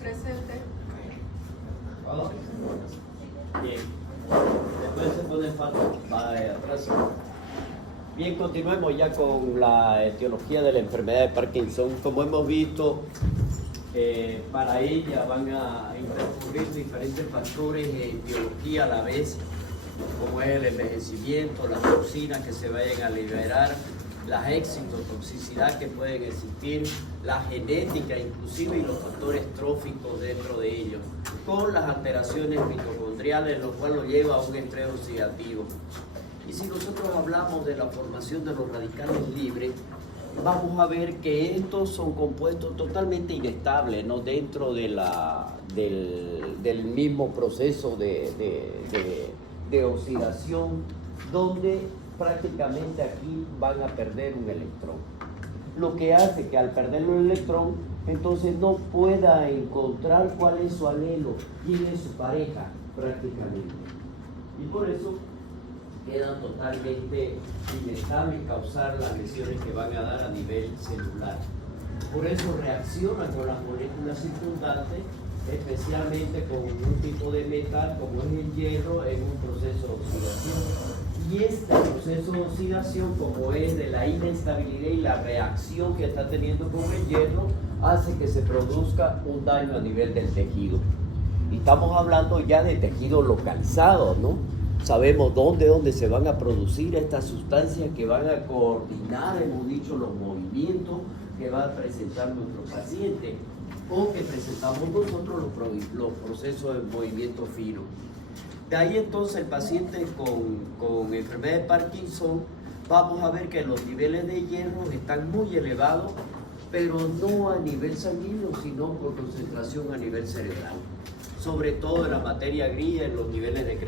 Presente. ¿Todo? Bien. Después se pone atrás. Bien, continuemos ya con la etiología de la enfermedad de Parkinson. Como hemos visto, para ella van a intercurrir diferentes factores de biología a la vez, como es el envejecimiento, las toxinas que se vayan a liberar, la excitotoxicidad que pueden existir, la genética inclusive y los factores tróficos dentro de ellos, con las alteraciones mitocondriales, lo cual lo lleva a un estrés oxidativo. Y si nosotros hablamos de la formación de los radicales libres, vamos a ver que estos son compuestos totalmente inestables, ¿no? Dentro de del mismo proceso de oxidación, donde prácticamente aquí van a perder un electrón. Lo que hace que al perder un electrón, entonces no pueda encontrar cuál es su alelo, quién es su pareja prácticamente. Y por eso quedan totalmente inestables y causar las lesiones que van a dar a nivel celular. Por eso reaccionan con las moléculas circundantes, especialmente con un tipo de metal como es el hierro en un proceso de oxidación. Y este proceso de oxidación, como es de la inestabilidad y la reacción que está teniendo con el hierro, hace que se produzca un daño a nivel del tejido. Y estamos hablando ya de tejido localizado, ¿no? Sabemos dónde se van a producir estas sustancias que van a coordinar, hemos dicho, los movimientos que va a presentar nuestro paciente o que presentamos nosotros los procesos de movimiento fino. De ahí entonces el paciente con enfermedad de Parkinson, vamos a ver que los niveles de hierro están muy elevados, pero no a nivel sanguíneo, sino por concentración a nivel cerebral. Sobre todo en la materia gris, en los niveles de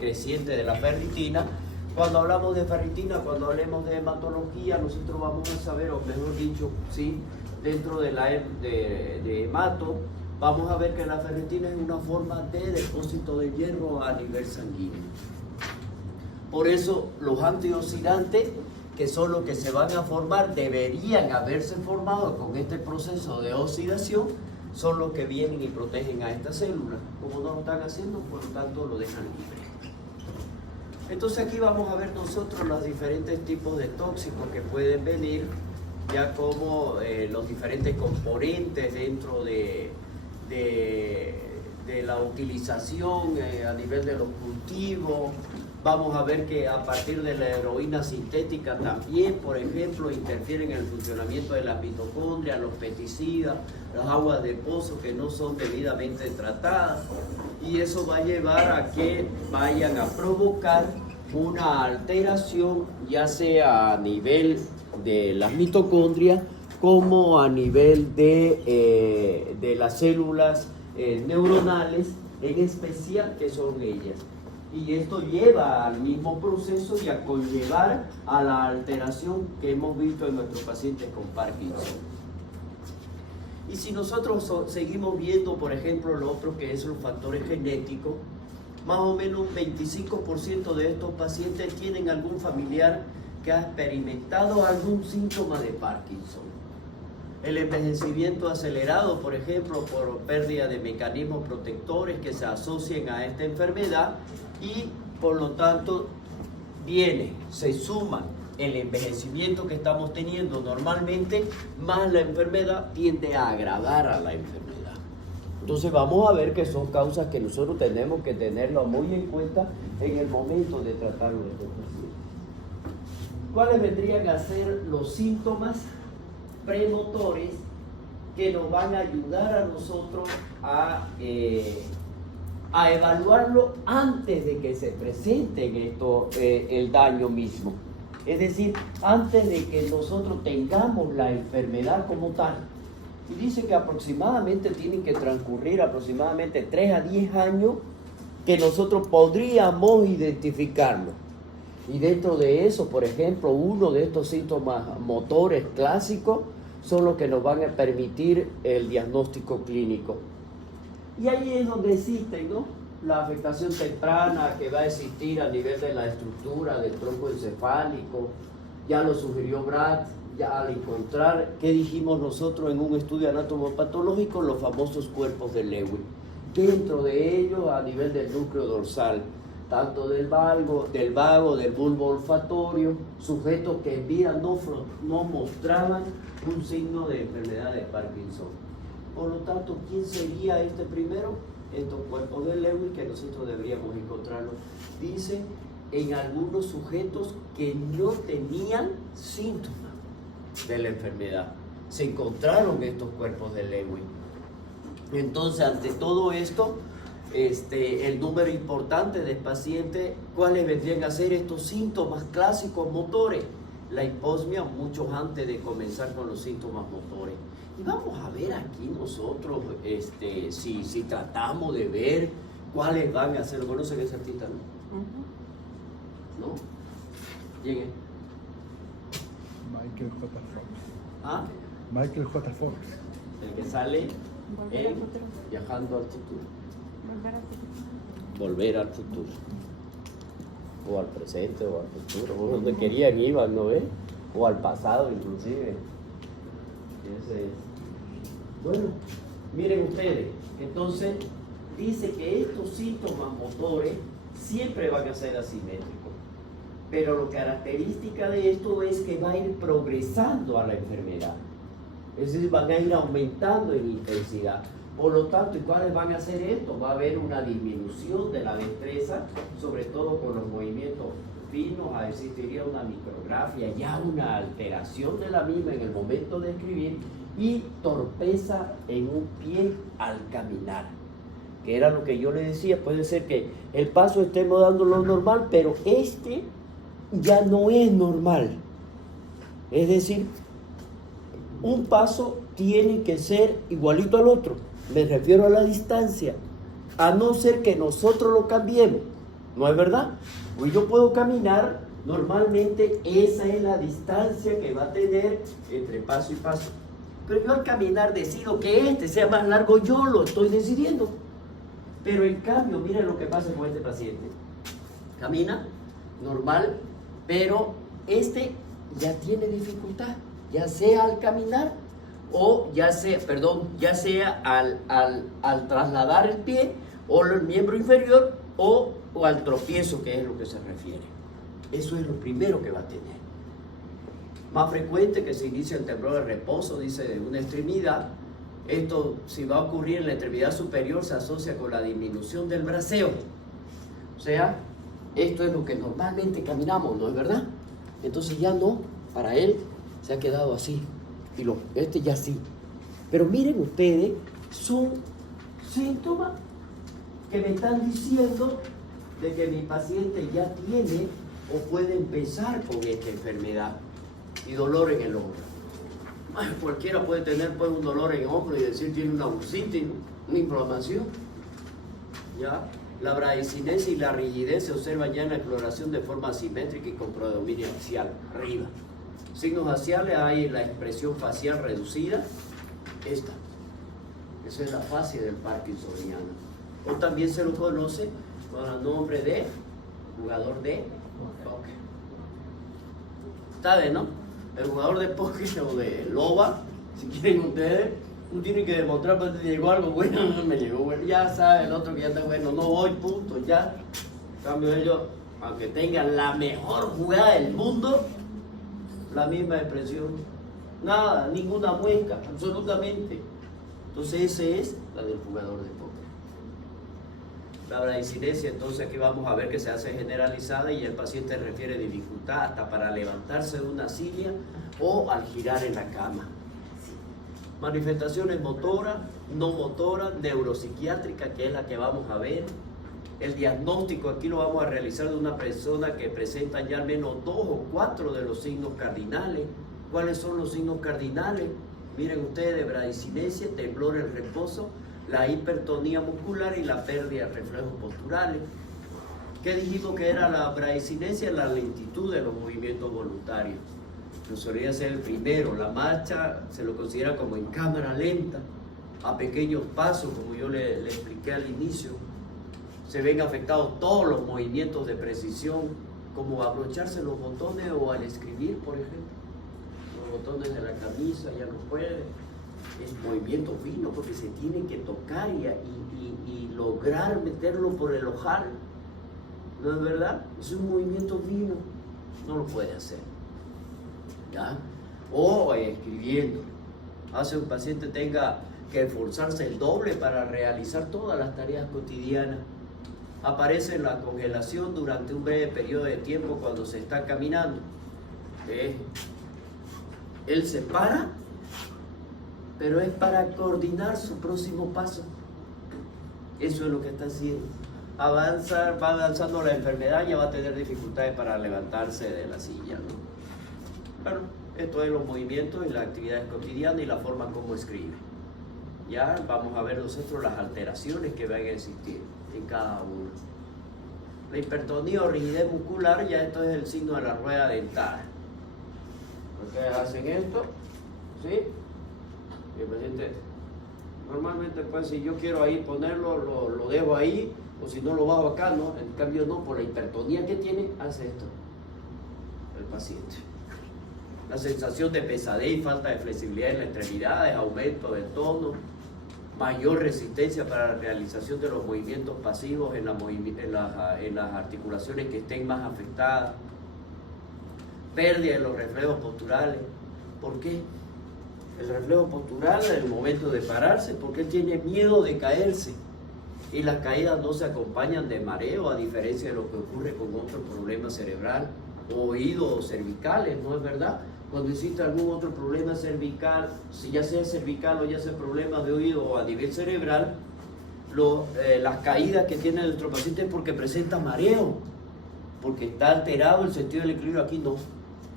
creciente de la ferritina. Cuando hablamos de ferritina, cuando hablemos de hematología, nosotros vamos a saber, o mejor dicho, ¿sí? Dentro de hemato, vamos a ver que la ferritina es una forma de depósito de hierro a nivel sanguíneo. Por eso los antioxidantes, que son los que se van a formar, deberían haberse formado con este proceso de oxidación, son los que vienen y protegen a estas células. Como no lo están haciendo, por lo tanto lo dejan libre. Entonces aquí vamos a ver nosotros los diferentes tipos de tóxicos que pueden venir, ya como los diferentes componentes dentro de la utilización a nivel de los cultivos. Vamos a ver que a partir de la heroína sintética también, por ejemplo, interfieren en el funcionamiento de las mitocondrias, los pesticidas, las aguas de pozo que no son debidamente tratadas, y eso va a llevar a que vayan a provocar una alteración, ya sea a nivel de las mitocondrias como a nivel de las células neuronales, en especial que son ellas. Y esto lleva al mismo proceso y a conllevar a la alteración que hemos visto en nuestros pacientes con Parkinson. Y si nosotros seguimos viendo, por ejemplo, lo otro que es los factores genéticos, más o menos un 25% de estos pacientes tienen algún familiar que ha experimentado algún síntoma de Parkinson. El envejecimiento acelerado, por ejemplo, por pérdida de mecanismos protectores que se asocian a esta enfermedad, y por lo tanto se suma el envejecimiento que estamos teniendo normalmente, más la enfermedad tiende a agravar a la enfermedad. Entonces vamos a ver que son causas que nosotros tenemos que tenerlo muy en cuenta en el momento de tratar nuestros pacientes. ¿Cuáles vendrían a ser los síntomas premotores que nos van a ayudar a nosotros a evaluarlo antes de que se presente el daño mismo? Es decir, antes de que nosotros tengamos la enfermedad como tal. Y dice que aproximadamente tienen que transcurrir aproximadamente 3 a 10 años que nosotros podríamos identificarlo. Y dentro de eso, por ejemplo, uno de estos síntomas motores clásicos son los que nos van a permitir el diagnóstico clínico. Y ahí es donde existen, ¿no?, la afectación temprana que va a existir a nivel de la estructura del tronco encefálico. Ya lo sugirió Brad, ya al encontrar, ¿qué dijimos nosotros en un estudio anatomopatológico? Los famosos cuerpos de Lewis. Dentro de ellos, a nivel del núcleo dorsal, tanto del vago, del bulbo olfatorio, sujetos que en vida no mostraban un signo de enfermedad de Parkinson. Por lo tanto, ¿quién sería este primero? Estos cuerpos de Lewis que nosotros deberíamos encontrarlos. Dice, en algunos sujetos que no tenían síntomas de la enfermedad. Se encontraron estos cuerpos de Lewis. Entonces, ante todo esto, el número importante de pacientes, ¿cuáles vendrían a ser estos síntomas clásicos motores? La hiposmia, muchos antes de comenzar con los síntomas motores. Y vamos a ver aquí nosotros, si tratamos de ver cuáles van a ser. ¿Lo conocen ese artista, no? ¿No? ¿Quién es? Michael J. Fox. ¿Ah? Michael J. Fox. El que sale en Viajando al Futuro. Volver al futuro. O al presente o al futuro. O donde querían iban, ¿no ves? O al pasado inclusive. Ese es. Bueno, miren ustedes. Entonces, dice que estos síntomas motores siempre van a ser asimétricos. Pero la característica de esto es que va a ir progresando a la enfermedad. Es decir, van a ir aumentando en intensidad. Por lo tanto, ¿y cuáles van a hacer esto? Va a haber una disminución de la destreza, sobre todo con los movimientos finos, existiría una micrografia, ya una alteración de la misma en el momento de escribir y torpeza en un pie al caminar. Que era lo que yo le decía, puede ser que el paso estemos dando lo normal, pero ya no es normal. Es decir, un paso tiene que ser igualito al otro. Me refiero a la distancia, a no ser que nosotros lo cambiemos. ¿No es verdad? Pues yo puedo caminar, normalmente esa es la distancia que va a tener entre paso y paso. Pero yo al caminar decido que sea más largo, yo lo estoy decidiendo. Pero en cambio, miren lo que pasa con este paciente. Camina, normal, pero ya tiene dificultad, ya sea al caminar o ya sea al trasladar el pie o el miembro inferior o al tropiezo, que es lo que se refiere. Eso es lo primero que va a tener. Más frecuente que se inicia el temblor de reposo, dice, de una extremidad. Esto, si va a ocurrir en la extremidad superior, se asocia con la disminución del braceo. O sea, esto es lo que normalmente caminamos, ¿no es verdad? Entonces ya no, para él se ha quedado así. Y ya sí. Pero miren ustedes, son síntomas que me están diciendo de que mi paciente ya tiene o puede empezar con esta enfermedad. Y dolor en el hombro. Cualquiera puede tener un dolor en el hombro y decir tiene una bursitis, una inflamación. ¿Ya? La bradicinesia y la rigidez se observan ya en la exploración de forma asimétrica y con predominio axial, arriba. Signos axiales, hay la expresión facial reducida, esa es la fase del parkinsoniano. O también se lo conoce con el nombre de jugador de póker. ¿Saben, no? El jugador de póker o de loba, si quieren ustedes, uno tiene que demostrar que te llegó algo bueno, no me llegó bueno, ya sabe el otro que ya está bueno, no voy, punto, ya. En cambio ellos, aunque tengan la mejor jugada del mundo, la misma expresión, nada, ninguna muesca, absolutamente. Entonces ese es la del jugador de póker. La bradicinesia, entonces aquí vamos a ver que se hace generalizada y el paciente refiere dificultad hasta para levantarse de una silla o al girar en la cama. Manifestaciones motoras, no motoras, neuropsiquiátricas, que es la que vamos a ver. El diagnóstico aquí lo vamos a realizar de una persona que presenta ya al menos 2 o 4 de los signos cardinales. ¿Cuáles son los signos cardinales? Miren ustedes, bradicinesia, temblor en reposo, la hipertonía muscular y la pérdida de reflejos posturales. ¿Qué dijimos que era la bradicinesia? La lentitud de los movimientos voluntarios. Que solía ser el primero. La marcha se lo considera como en cámara lenta, a pequeños pasos, como yo le expliqué al inicio. Se ven afectados todos los movimientos de precisión, como abrocharse los botones o al escribir, por ejemplo. botones de la camisa, ya no puede. Es movimiento fino porque se tiene que tocar y lograr meterlo por el ojal. ¿No es verdad? Es un movimiento fino, no lo puede hacer. ¿Ya? O escribiendo. Hace un paciente tenga que esforzarse el doble para realizar todas las tareas cotidianas. Aparece la congelación durante un breve periodo de tiempo cuando se está caminando. Él se para, pero es para coordinar su próximo paso. Eso es lo que está haciendo. Va avanzando la enfermedad, ya va a tener dificultades para levantarse de la silla, ¿no? Bueno, esto es los movimientos y las actividades cotidianas y la forma como escribe. Ya vamos a ver nosotros las alteraciones que van a existir en cada uno. La hipertonía o rigidez muscular, ya esto es el signo de la rueda dentada. Ustedes hacen esto, ¿sí? Y el paciente, normalmente pues si yo quiero ahí ponerlo, lo dejo ahí, o si no lo bajo acá, ¿no? En cambio no, por la hipertonía que tiene, hace esto el paciente. La sensación de pesadez y falta de flexibilidad en las extremidades, aumento del tono, mayor resistencia para la realización de los movimientos pasivos en las articulaciones que estén más afectadas, pérdida de los reflejos posturales. ¿Por qué? El reflejo postural en el momento de pararse, porque él tiene miedo de caerse, y las caídas no se acompañan de mareo, a diferencia de lo que ocurre con otro problema cerebral, o oídos cervicales, ¿no es verdad? Cuando existe algún otro problema cervical, si ya sea cervical o ya sea problema de oído o a nivel cerebral, las caídas que tiene nuestro paciente es porque presenta mareo, porque está alterado el sentido del equilibrio. Aquí no,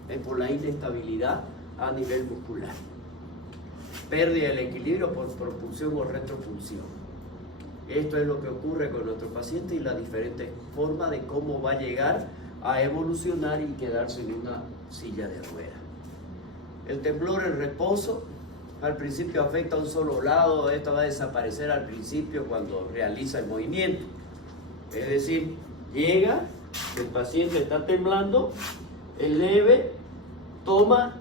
es por la inestabilidad a nivel muscular. Pérdida del equilibrio por propulsión o retropulsión. Esto es lo que ocurre con nuestro paciente y la diferente forma de cómo va a llegar a evolucionar y quedarse en una silla de ruedas. El temblor en reposo, al principio afecta a un solo lado, esto va a desaparecer al principio cuando realiza el movimiento. Es decir, llega, el paciente está temblando, el leve, toma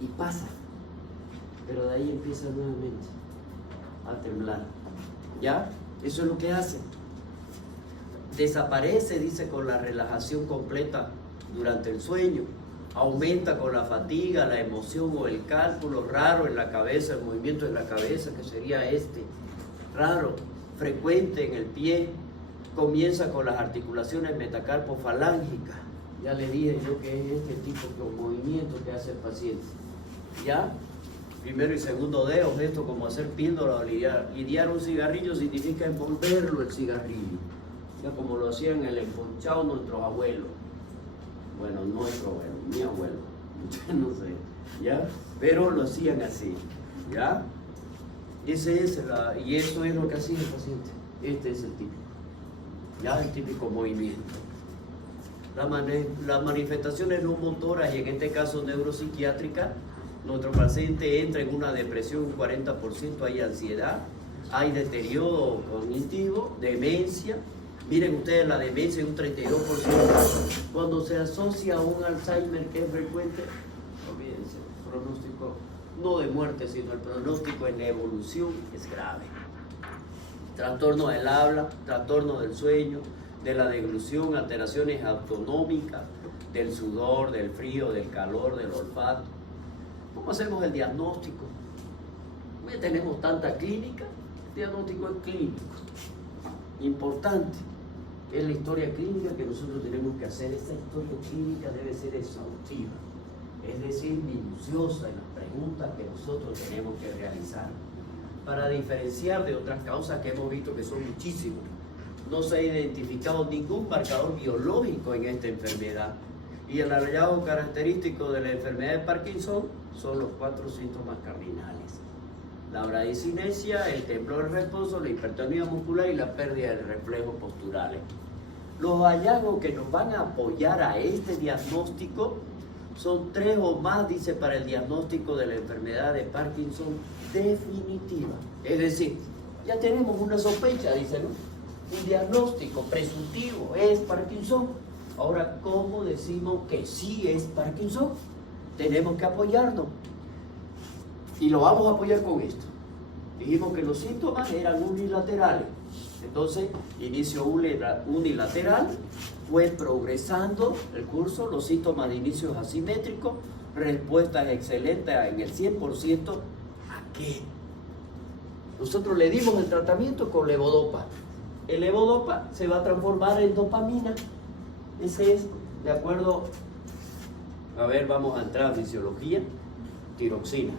y pasa. Pero de ahí empieza nuevamente a temblar. ¿Ya? Eso es lo que hace. Desaparece, dice, con la relajación completa durante el sueño. Aumenta con la fatiga, la emoción o el cálculo raro en la cabeza, el movimiento de la cabeza, que sería raro, frecuente en el pie. Comienza con las articulaciones metacarpofalángicas. Ya le dije yo que es este tipo de movimiento que hace el paciente. ¿Ya? Primero y segundo dedos, esto como hacer píldora o lidiar un cigarrillo significa envolverlo el cigarrillo. Ya como lo hacían el emponchado nuestros abuelos. Bueno, nuestro abuelo, mi abuelo, no sé, ¿ya? Pero lo hacían así, ¿ya? Y eso es lo que hacía el paciente. Este es el típico, ¿ya? El típico movimiento. Las manifestaciones no motoras y en este caso neuropsiquiátricas, nuestro paciente entra en una depresión, un 40%, hay ansiedad, hay deterioro cognitivo, demencia. Miren ustedes, la demencia es un 32%. Cuando se asocia a un Alzheimer que es frecuente, olvídense, el pronóstico no de muerte, sino el pronóstico en evolución es grave. Trastorno del habla, trastorno del sueño, de la deglución, alteraciones autonómicas, del sudor, del frío, del calor, del olfato. ¿Cómo hacemos el diagnóstico? Ya tenemos tanta clínica, el diagnóstico es clínico. Importante es la historia clínica que nosotros tenemos que hacer. Esta historia clínica debe ser exhaustiva, es decir, minuciosa en las preguntas que nosotros tenemos que realizar para diferenciar de otras causas que hemos visto que son muchísimas. No se ha identificado ningún marcador biológico en esta enfermedad y el hallazgo característico de la enfermedad de Parkinson son los 4 síntomas cardinales: la bradicinesia, el temblor en reposo, la hipertonía muscular y la pérdida de reflejos posturales. Los hallazgos que nos van a apoyar a este diagnóstico son 3 o más, dice, para el diagnóstico de la enfermedad de Parkinson definitiva. Es decir, ya tenemos una sospecha, dice, ¿no? Un diagnóstico presuntivo, es Parkinson. Ahora, ¿cómo decimos que sí es Parkinson? tenemos que apoyarnos. Y lo vamos a apoyar con esto. Dijimos que los síntomas eran unilaterales. Entonces, inicio unilateral, fue progresando el curso, los síntomas de inicio asimétricos, respuestas excelentes en el 100%. ¿A qué? Nosotros le dimos el tratamiento con levodopa. El levodopa se va a transformar en dopamina. Ese es, de acuerdo, a ver, vamos a entrar a fisiología, tiroxina.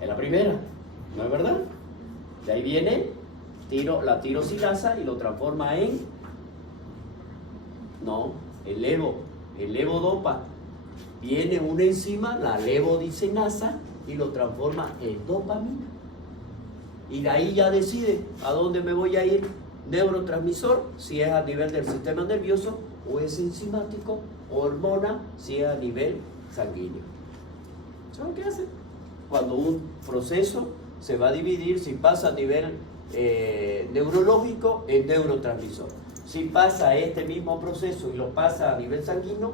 Es la primera, ¿no es verdad? De ahí viene la tirosinasa y lo transforma en, no, el levodopa. Viene una enzima, la levodiscinasa, y lo transforma en dopamina. Y de ahí ya decide a dónde me voy a ir, neurotransmisor, si es a nivel del sistema nervioso, o es enzimático, hormona, si es a nivel sanguíneo. ¿Saben qué hace? Cuando un proceso se va a dividir, si pasa a nivel neurológico, es neurotransmisor. Si pasa este mismo proceso y lo pasa a nivel sanguíneo,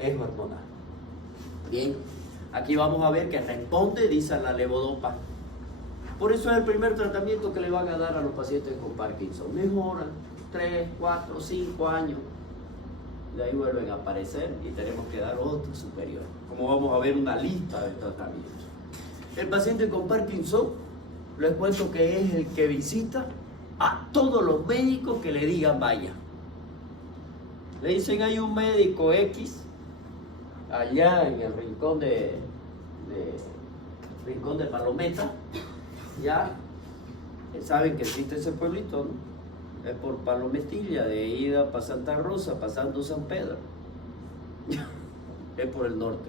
es hormonal. Bien, aquí vamos a ver que responde, dice la levodopa. Por eso es el primer tratamiento que le van a dar a los pacientes con Parkinson. Mejoran 3, 4, 5 años. De ahí vuelven a aparecer y tenemos que dar otro superior. Como vamos a ver una lista de tratamientos. El paciente con Parkinson, les cuento que es el que visita a todos los médicos que le digan vaya. Le dicen hay un médico X allá en el rincón de Palometa. Ya saben que existe ese pueblito, ¿no? Es por Palometilla, de ida para Santa Rosa, pasando San Pedro. Es por el norte,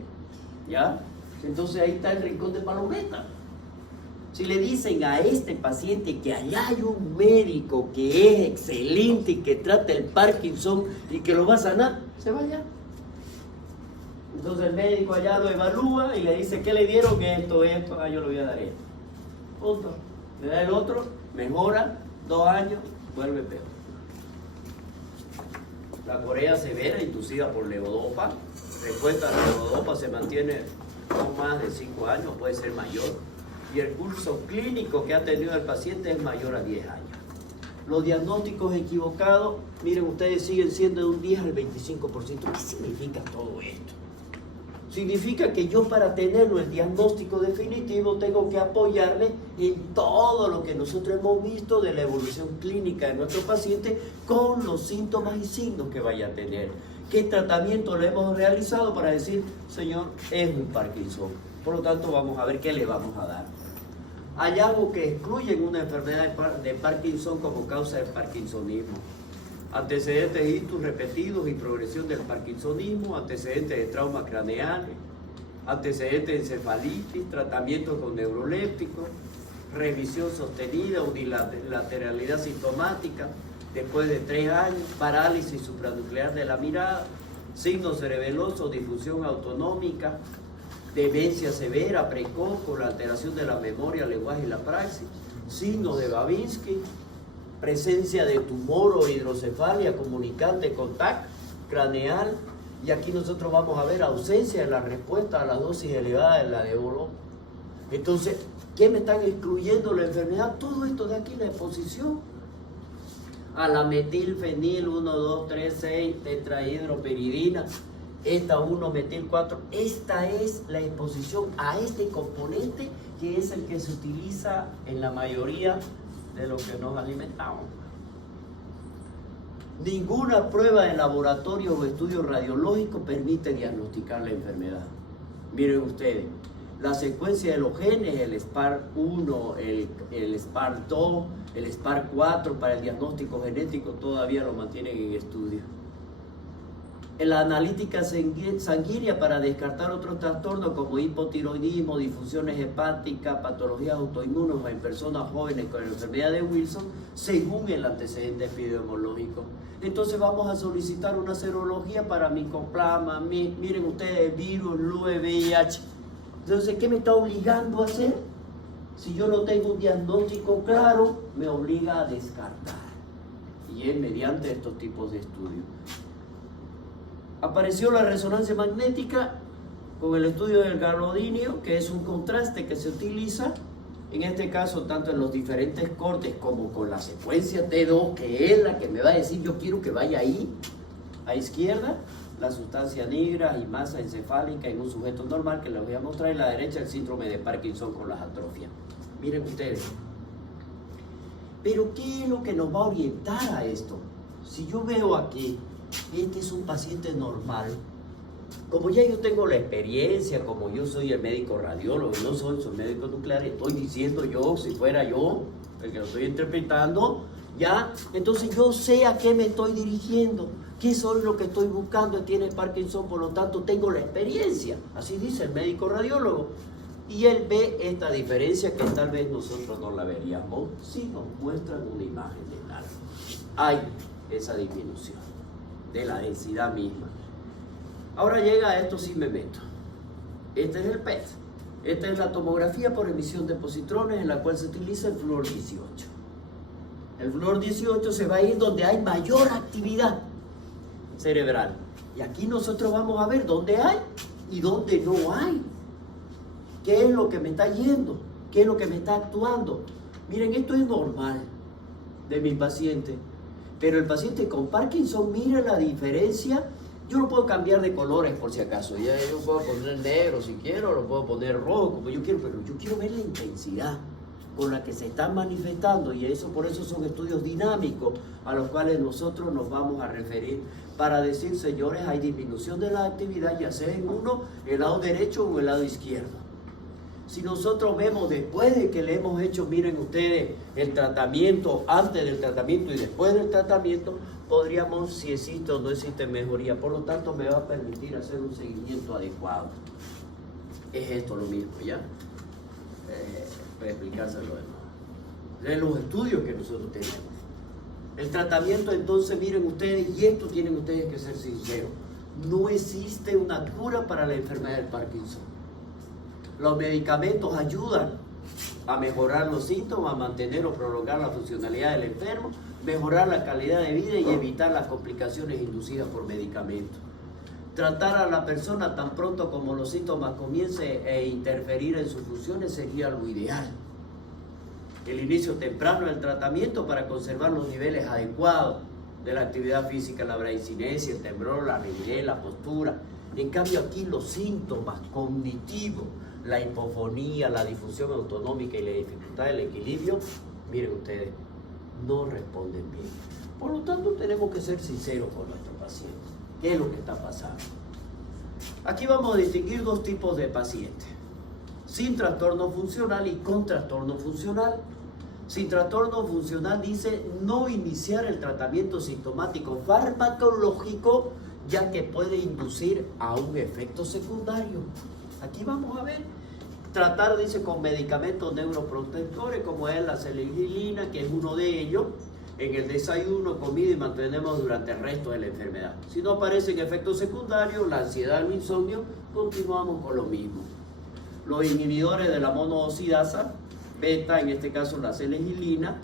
¿ya? Entonces ahí está el rincón de Palometa. Si le dicen a este paciente que allá hay un médico que es excelente y que trata el Parkinson y que lo va a sanar, se va allá. Entonces el médico allá lo evalúa y le dice, ¿qué le dieron? Esto, yo le voy a dar esto. Punto. Le da el otro, mejora, 2 años, vuelve peor. La corea severa inducida por levodopa, respuesta a la levodopa se mantiene no más de 5 años, puede ser mayor, y el curso clínico que ha tenido el paciente es mayor a 10 años. Los diagnósticos equivocados, miren ustedes, siguen siendo de un 10 al 25%. ¿Qué significa todo esto? Significa que yo, para tenerlo el diagnóstico definitivo, tengo que apoyarme en todo lo que nosotros hemos visto de la evolución clínica de nuestro paciente con los síntomas y signos que vaya a tener. ¿Qué tratamiento le hemos realizado para decir, señor, es un Parkinson? Por lo tanto, vamos a ver qué le vamos a dar. Hallazgos que excluyen una enfermedad de Parkinson como causa del parkinsonismo. Antecedentes ictus repetidos y progresión del parkinsonismo, antecedentes de traumas craneales, antecedentes de encefalitis, tratamiento con neurolépticos, revisión sostenida, unilateralidad sintomática después de 3 años, parálisis supranuclear de la mirada, signos cerebelosos, difusión autonómica, demencia severa, precoz, con la alteración de la memoria, el lenguaje y la praxis, signos de Babinski, presencia de tumor o hidrocefalia comunicante con TAC craneal, y aquí nosotros vamos a ver ausencia de la respuesta a la dosis elevada de la levodopa. Entonces, ¿qué me están excluyendo la enfermedad? Todo esto de aquí, la exposición a la metilfenil 1, 2, 3, 6, tetrahidroperidina, esta 1-metil-4, esta es la exposición a este componente que es el que se utiliza en la mayoría de lo que nos alimentamos. Ninguna prueba de laboratorio o estudio radiológico permite diagnosticar la enfermedad. Miren ustedes, la secuencia de los genes, el SPAR1, el SPAR2, el SPAR4 para el diagnóstico genético todavía lo mantienen en estudio. En la analítica sanguínea para descartar otros trastornos como hipotiroidismo, difusiones hepáticas, patologías autoinmunes en personas jóvenes con la enfermedad de Wilson, según el antecedente epidemiológico. Entonces vamos a solicitar una serología para micoplasma, miren ustedes, virus, LUE, VIH. Entonces, ¿qué me está obligando a hacer? Si yo no tengo un diagnóstico claro, me obliga a descartar. Y es mediante estos tipos de estudios. Apareció la resonancia magnética con el estudio del galodinio, que es un contraste que se utiliza, en este caso, tanto en los diferentes cortes como con la secuencia T2, que es la que me va a decir, yo quiero que vaya ahí, a izquierda, la sustancia negra y masa encefálica en un sujeto normal, que les voy a mostrar, en la derecha el síndrome de Parkinson con las atrofias. Miren ustedes. Pero ¿qué es lo que nos va a orientar a esto? Si yo veo aquí, este es un paciente normal, como ya yo tengo la experiencia, como yo soy el médico radiólogo, no soy médico nuclear, estoy diciendo yo, si fuera yo el que lo estoy interpretando, ya, entonces yo sé a qué me estoy dirigiendo, qué soy lo que estoy buscando, tiene Parkinson, por lo tanto tengo la experiencia, así dice el médico radiólogo, y él ve esta diferencia que tal vez nosotros no la veríamos si nos muestran una imagen de tal. Hay esa disminución de la densidad misma. Ahora llega a esto, sí me meto. Este es el PET. Esta es la tomografía por emisión de positrones, en la cual se utiliza el flúor 18. El flúor 18 se va a ir donde hay mayor actividad cerebral. Y aquí nosotros vamos a ver dónde hay y dónde no hay. ¿Qué es lo que me está yendo? ¿Qué es lo que me está actuando? Miren, esto es normal de mi paciente. Pero el paciente con Parkinson, miren la diferencia. Yo lo puedo cambiar de colores por si acaso. Ya yo puedo poner negro si quiero, lo puedo poner rojo como yo quiero, pero yo quiero ver la intensidad con la que se están manifestando, y eso, por eso son estudios dinámicos a los cuales nosotros nos vamos a referir para decir, señores, hay disminución de la actividad, ya sea en uno, el lado derecho o el lado izquierdo. Si nosotros vemos después de que le hemos hecho, miren ustedes, el tratamiento, antes del tratamiento y después del tratamiento, podríamos, si existe o no existe mejoría. Por lo tanto, me va a permitir hacer un seguimiento adecuado. Es esto lo mismo, ¿ya? Para explicárselo de nuevo. De los estudios que nosotros tenemos. El tratamiento, entonces, miren ustedes, y esto tienen ustedes que ser sinceros, no existe una cura para la enfermedad del Parkinson. Los medicamentos ayudan a mejorar los síntomas, a mantener o prolongar la funcionalidad del enfermo, mejorar la calidad de vida y evitar las complicaciones inducidas por medicamentos. Tratar a la persona tan pronto como los síntomas comiencen a interferir en sus funciones sería lo ideal. El inicio temprano del tratamiento para conservar los niveles adecuados de la actividad física, la bradicinesia, el temblor, la rigidez, la postura. En cambio aquí los síntomas cognitivos, la hipofonía, la difusión autonómica y la dificultad del equilibrio, miren ustedes, no responden bien. Por lo tanto, tenemos que ser sinceros con nuestro paciente. ¿Qué es lo que está pasando? Aquí vamos a distinguir dos tipos de pacientes: sin trastorno funcional y con trastorno funcional. Sin trastorno funcional dice no iniciar el tratamiento sintomático farmacológico, ya que puede inducir a un efecto secundario. Aquí vamos a ver, tratar, dice, con medicamentos neuroprotectores como es la seligilina, que es uno de ellos, en el desayuno, comida y mantenemos durante el resto de la enfermedad. Si no aparecen efectos secundarios, la ansiedad, el insomnio, continuamos con lo mismo. Los inhibidores de la monooxidasa beta, en este caso la seligilina,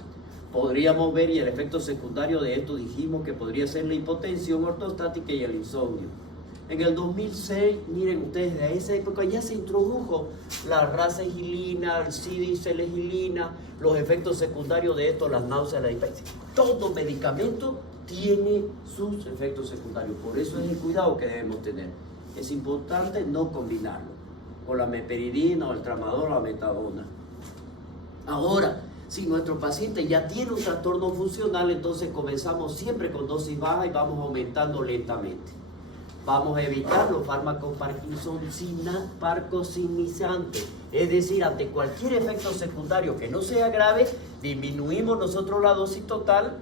podríamos ver, y el efecto secundario de esto dijimos que podría ser la hipotensión ortostática y el insomnio. En el 2006, miren ustedes, de esa época ya se introdujo la raceligilina, el seligilina, los efectos secundarios de esto, las náuseas, la hipertensión. Todo medicamento tiene sus efectos secundarios, por eso es el cuidado que debemos tener. Es importante no combinarlo con la meperidina o el tramadol o la metadona. Ahora, si nuestro paciente ya tiene un trastorno funcional, entonces comenzamos siempre con dosis baja y vamos aumentando lentamente. Vamos a evitar los fármacos parkinsinizantes, es decir, ante cualquier efecto secundario que no sea grave, disminuimos nosotros la dosis total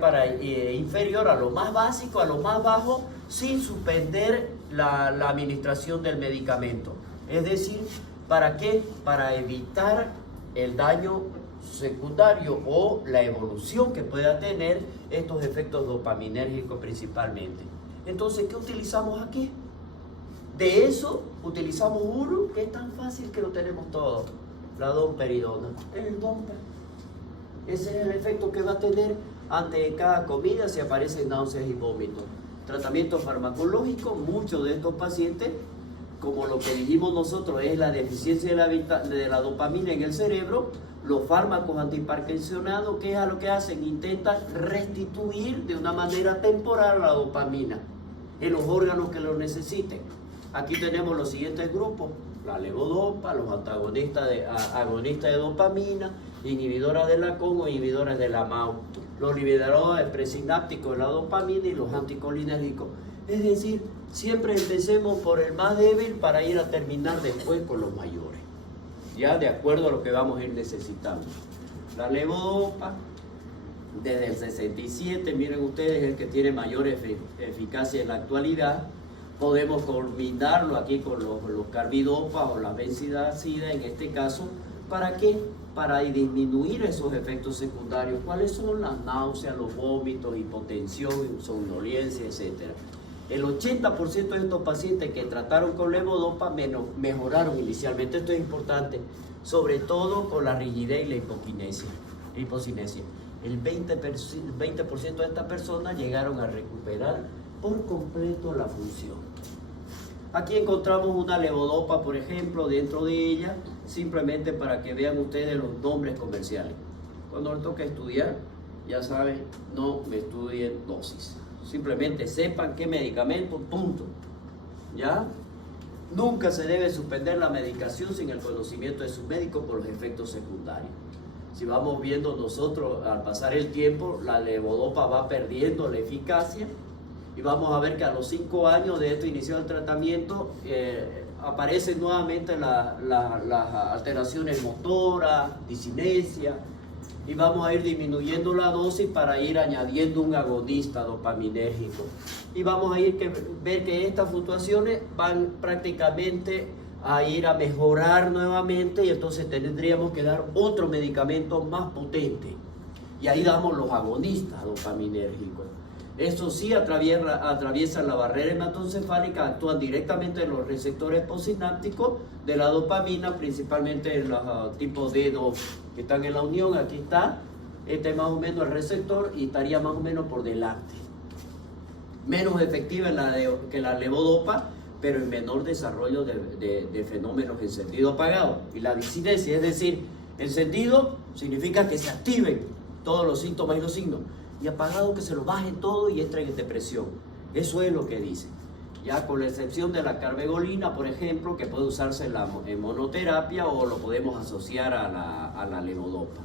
para inferior a lo más básico, a lo más bajo, sin suspender la administración del medicamento. Es decir, ¿para qué? Para evitar el daño secundario o la evolución que pueda tener estos efectos dopaminérgicos principalmente. Entonces, ¿qué utilizamos aquí? De eso utilizamos uno que es tan fácil que lo tenemos todos, la domperidona, el domper. Ese es el efecto que va a tener ante cada comida si aparecen náuseas y vómitos. tratamiento farmacológico, muchos de estos pacientes, como lo que dijimos nosotros es la deficiencia de la dopamina en el cerebro, los fármacos antiparkinsonados, ¿qué es lo que hacen? Intentan restituir de una manera temporal la dopamina en los órganos que lo necesiten. Aquí tenemos los siguientes grupos: la levodopa, los agonistas de dopamina, inhibidoras de la CON o inhibidoras de la MAO, los liberadores presinápticos de la dopamina y los anticolinérgicos. Es decir, siempre empecemos por el más débil para ir a terminar después con los mayores, ya de acuerdo a lo que vamos a ir necesitando. La levodopa, desde el 67, miren ustedes, es el que tiene mayor eficacia en la actualidad. Podemos combinarlo aquí con los carbidopas o la benzodiazida en este caso. ¿Para qué? Para disminuir esos efectos secundarios. ¿Cuáles son? Las náuseas, los vómitos, hipotensión, somnolencia, etc. El 80% de estos pacientes que trataron con levodopa mejoraron inicialmente. Esto es importante, sobre todo con la rigidez y la hipocinesia. El 20% de estas personas llegaron a recuperar por completo la función. Aquí encontramos una levodopa, por ejemplo, dentro de ella, simplemente para que vean ustedes los nombres comerciales. Cuando les toca estudiar, ya saben, no me estudien dosis. Simplemente sepan qué medicamento, punto. ¿Ya? Nunca se debe suspender la medicación sin el conocimiento de su médico por los efectos secundarios. Si vamos viendo nosotros, al pasar el tiempo, la levodopa va perdiendo la eficacia y vamos a ver que a los 5 años de esto iniciado el tratamiento, aparecen nuevamente las alteraciones motoras, disinesia, y vamos a ir disminuyendo la dosis para ir añadiendo un agonista dopaminérgico. Y vamos a ver que estas fluctuaciones van prácticamente a ir a mejorar nuevamente, y entonces tendríamos que dar otro medicamento más potente. Y ahí damos los agonistas dopaminérgicos. Estos sí atraviesan la barrera hematoencefálica, actúan directamente en los receptores postsinápticos de la dopamina, principalmente en los tipos D2 que están en la unión. Aquí está, este es más o menos el receptor y estaría más o menos por delante. Menos efectiva que la levodopa, pero en menor desarrollo de fenómenos en sentido apagado. Y la disinesia, es decir, encendido significa que se activen todos los síntomas y los signos, y apagado que se lo bajen todo y entren en depresión. Eso es lo que dice. Ya con la excepción de la carbegolina, por ejemplo, que puede usarse en monoterapia o lo podemos asociar a la levodopa.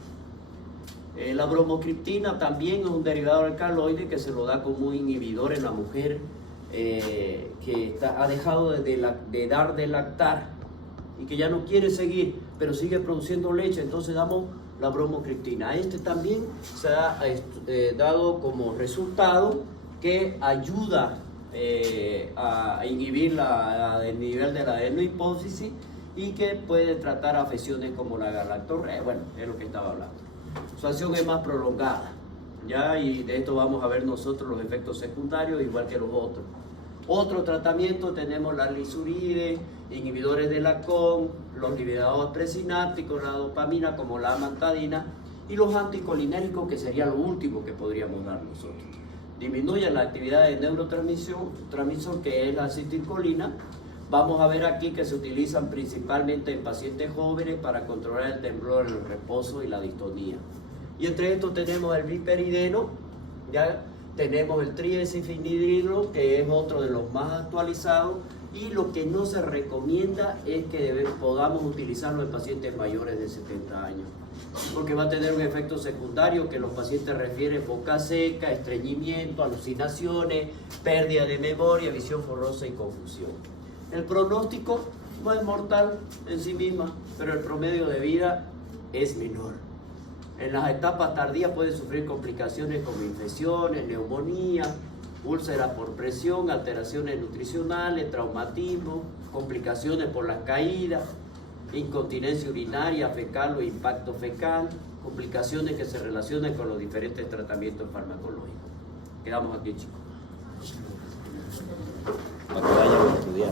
La bromocriptina también es un derivado alcaloide que se lo da como un inhibidor en la mujer que ha dejado de dar de lactar y que ya no quiere seguir, pero sigue produciendo leche. Entonces damos la bromocriptina. Este también se ha dado como resultado que ayuda a inhibir el nivel de la adenohipófisis y que puede tratar afecciones como la galactorrea. Bueno, es lo que estaba hablando. Su acción es más prolongada, ¿ya? Y de esto vamos a ver nosotros los efectos secundarios, igual que los otros. Otro tratamiento tenemos la lisuride, inhibidores de la CON, los liberadores presinápticos, la dopamina como la amantadina y los anticolinérgicos, que sería lo último que podríamos dar nosotros. Disminuyen la actividad de neurotransmisor, que es la acetilcolina. Vamos a ver aquí que se utilizan principalmente en pacientes jóvenes para controlar el temblor, el reposo y la distonía. Y entre estos tenemos el riperideno, ya tenemos el triacifenidrilo, que es otro de los más actualizados, y lo que no se recomienda es que podamos utilizarlo en pacientes mayores de 70 años, porque va a tener un efecto secundario que los pacientes refieren: boca seca, estreñimiento, alucinaciones, pérdida de memoria, visión borrosa y confusión. El pronóstico no es mortal en sí misma, pero el promedio de vida es menor. En las etapas tardías puede sufrir complicaciones como infecciones, neumonía, úlceras por presión, alteraciones nutricionales, traumatismo, complicaciones por las caídas, incontinencia urinaria, fecal o impacto fecal, complicaciones que se relacionan con los diferentes tratamientos farmacológicos. Quedamos aquí, chicos. Para que vayan a estudiar.